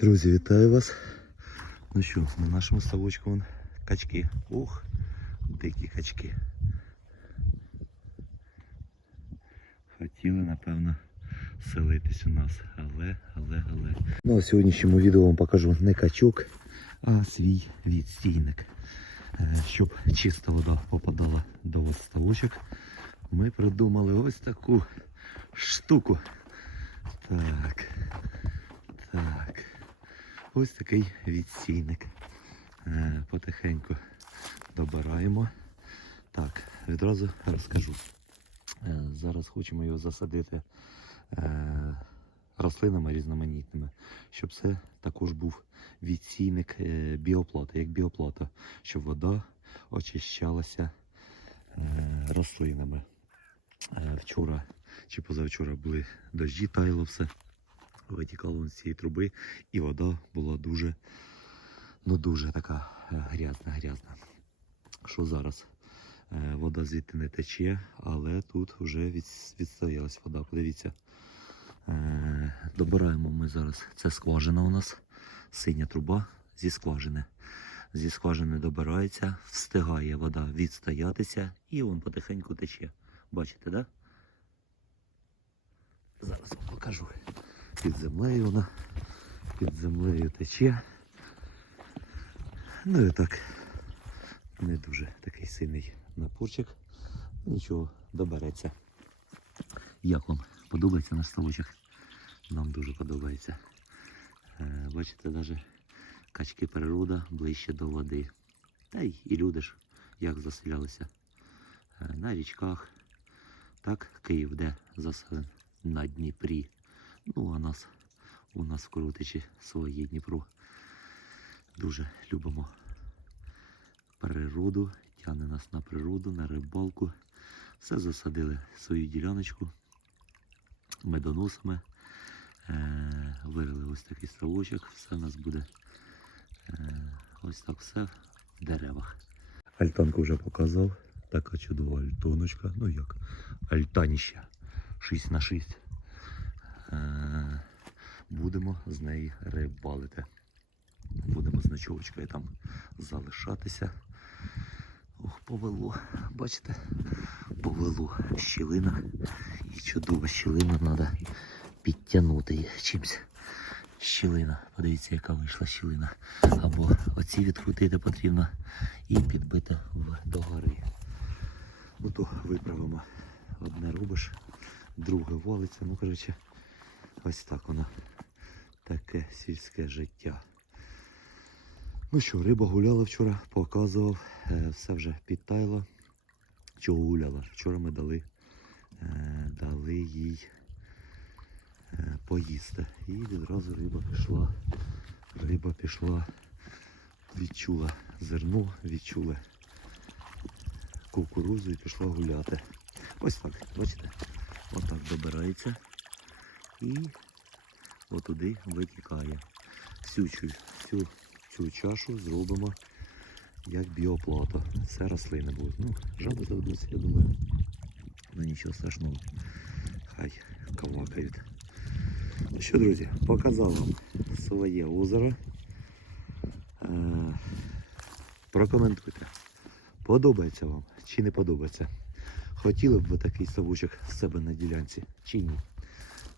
Друзі, вітаю вас. Ну що, на нашому ставочку вон качки. Ух, дикі качки. Хотіли, напевно, селитись у нас, але, але, але. Ну, а в сьогоднішньому відео вам покажу не качок, а свій відстійник. Е, Щоб чиста вода попадала до ставочок, ми придумали ось таку штуку. Так. Ось такий відстійник. Е, Потихеньку добираємо. Так, відразу розкажу. Е, Зараз хочемо його засадити е, рослинами різноманітними, щоб це також був відсійник біоплати, як біоплата, щоб вода очищалася рослинами. Вчора чи позавчора були дощі, таяло все, витікало з цієї труби, і вода була дуже, ну дуже така е, грязна, грязна. Що зараз? Е, Вода звідти не тече, але тут вже від, відстоялась вода. Подивіться. Е, Добираємо ми зараз. Це скважина у нас. Синя труба зі скважини. Зі скважини добирається, встигає вода відстоятися і вон потихеньку тече. Бачите, да? Зараз вам покажу. Під землею вона. Під землею тече. Ну і так. Не дуже такий сильний напорчик. Нічого, добереться. Як вам подобається наш ставочок? Нам дуже подобається. Е, Бачите, навіть качки природа ближче до води. Та й і люди ж як заселялися Е, на річках. Так, Київ де заселен на Дніпрі. Ну, а нас у нас в Крутичі своє Дніпро. Дуже любимо природу, тягне нас на природу, на рибалку. Все засадили свою діляночку медоносами. Е, вирили ось такий ставочок, все у нас буде е, ось так все в деревах. Альтанку вже показав. Така чудова альтоночка. Ну як? Альтаніща. 6 на 6. Е, будемо з неї рибалити. Будемо з ночовочкою там залишатися. Ох, повело. Бачите? Повело щілина. І чудова щілина треба підтягнути її чимось. Щілина. Подивіться, яка вийшла щілина. Або оці відкрутити потрібно і підбити догори. Ну то виправимо. Одне робиш, друге валиться. Ну, коротше, ось так воно. Таке сільське життя. Ну що, риба гуляла вчора, показував, е, все вже підтайло. Чого гуляла? Вчора ми дали, е, дали їй е, поїсти. І відразу риба пішла. Риба пішла, відчула зерно, відчула кукурузу і пішла гуляти. Ось так, бачите? Отак добирається і отуди витікає. Всю цю, всю цю чашу зробимо як біоплата. Це рослини будуть. Ну, жаби заведуться, я думаю. Ну нічого страшного. Хай кавакають. Ну що, друзі, показав вам своє озеро. Е, прокоментуйте. Подобається вам чи не подобається? Хотіли б ви такий совочок з себе на ділянці чи ні?